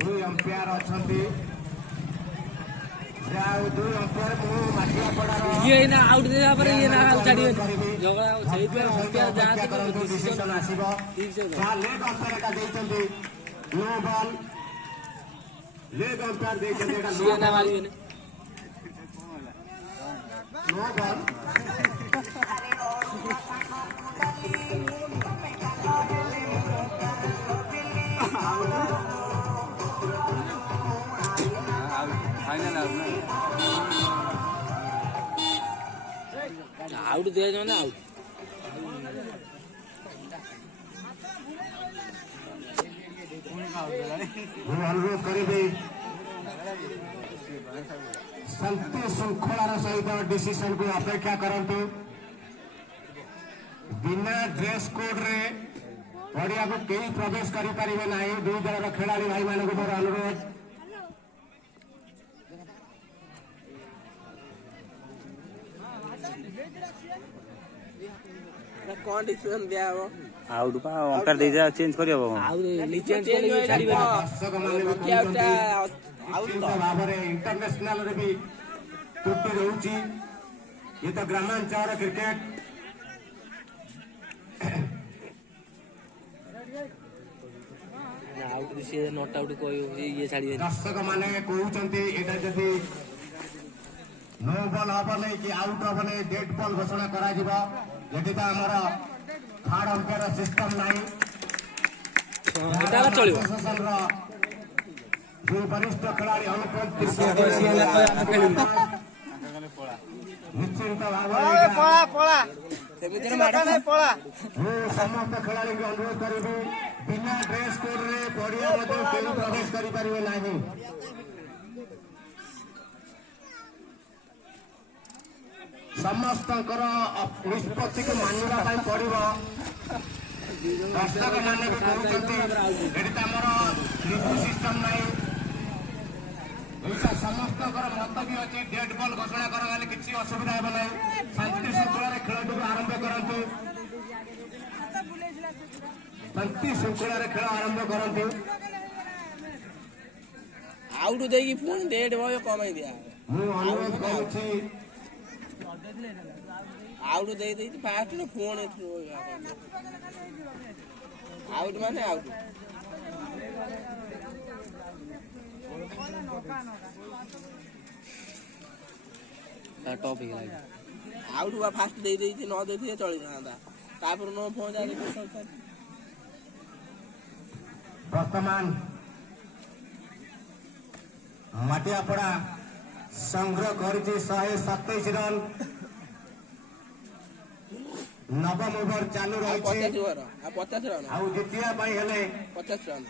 दुई अंपायर अच्छा दुई अंपायर ये ना आउट देला पर ये ना छाड़ी झगड़ा सही पे अंपायर जाते डिसीजन आसीबो जा लेग अंपायर का देइछन्ती नो बॉल लेग अंपायर देइछन्ती एटा नो ना मारियो ने नो बॉल फाइनल आउट दे ना आउट अनुरोध करी शांति श्रृंखलार सहित डिसीजन को अपेक्षा करंतु बिना ड्रेस कोड रे पड़िया को कई प्रवेश करि परिबे नाही दुई दलर खेलाड़ी भाई मानक मोर अनुरोध कौन डिसीजन दिया हो आउट पा अंपायर दे जा चेंज करियो आउट चेंज कर छाड़ी दर्शक माने आउट भाବରେ इंटरनेशनल रे भी टूटी रहउची ये तो ग्रामांचल क्रिकेट आउट दिसे नॉट आउट कोई ये छाड़ी दर्शक माने कहउचंती एटा जदी नो बॉल हबो नै कि आउट हबो नै डेड बॉल घोषणा करा जिवो यदि तो हमर थर्ड अंपायर सिस्टम नाही एटा चलियो जो वरिष्ठ खिलाड़ी अनुपम निश्चिंत भाव समस्त खिलाड़ी को अनुरोध करी बिना ड्रेस कोड रे पड़िया प्रवेश करें नहीं समस्त निष्पत्ति को मानवा पड़ो दर्शक मैंने भी कहते सिस्टम नहीं समस्त मत भी अच्छी डेड बॉल घोषणा कराले किसी असुविधा हे ना शांति श्रृंखला खेल आरंभ करतु शांति श्रृंखला खेल आरंभ करतु आउट देगी पुणी डेड बॉल कम दिया अनुरोध करुछि आउट दे फास्ट ने फोन आउट माने आउट टॉप ही आउट हुआ फास्ट दे देती न देती चली जाता तापर नो फोन जा वर्तमान माटियापड़ा संग्रह करुछि 127 रन नवम ओवर चालू रही 50 रन आ जितिया 50 रन